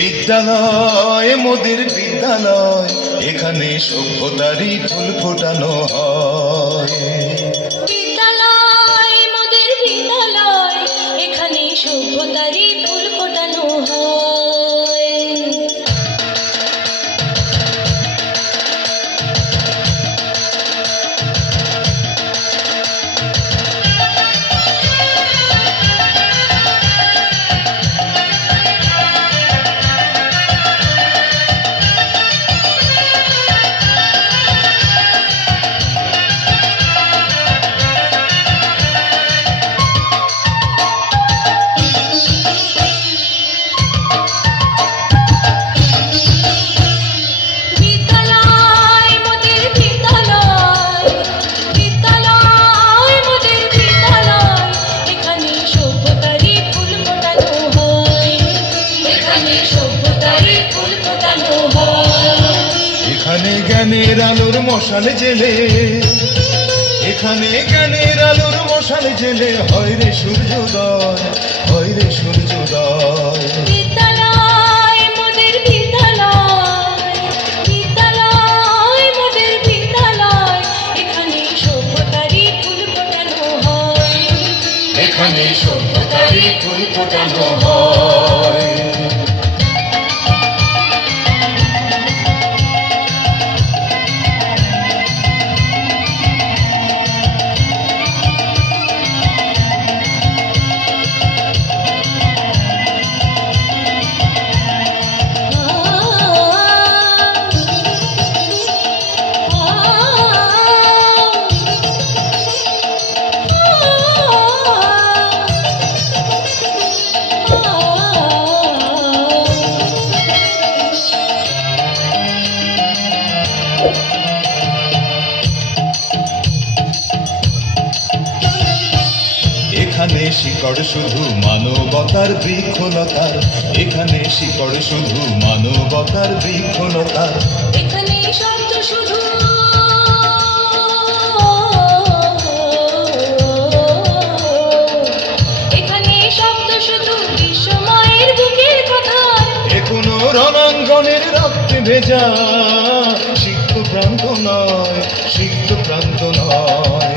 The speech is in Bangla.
বিদ্যালয় মোদের বিদ্যালয়, এখানে সভ্যতারই ফুল ফোটানো হয়। বিদ্যালয় মোদের বিদ্যালয়, এখানে সভ্যতারই ফুল ফোটানো হয়। এখানে জ্ঞানের আলোর মশাল জেলে, এখানে জ্ঞানের আলোর মশাল জেলে হয় রে সূর্যোদয়, হয় রে সূর্যোদয়। বিদ্যালয় মোদের বিদ্যালয়, বিদ্যালয় মোদের বিদ্যালয়, এখানে সভ্যতারই ফুল ফোটানো হয়। এখানে সভ্যতারই ফুল ফোটানো হয়। এখানে শিকড় শুধু মানবতার বৃক্ষলতার, এখানে শিকড় শুধু মানবতার বৃক্ষলতার। এখানে শব্দ শুধু এখানে শব্দ শুধু বিশ্বময়ের বুকের কথা। এ কোনো রণাঙ্গনের রক্তে ভেজা সিক্ত প্রান্ত নয়, সিক্ত প্রান্ত নয়।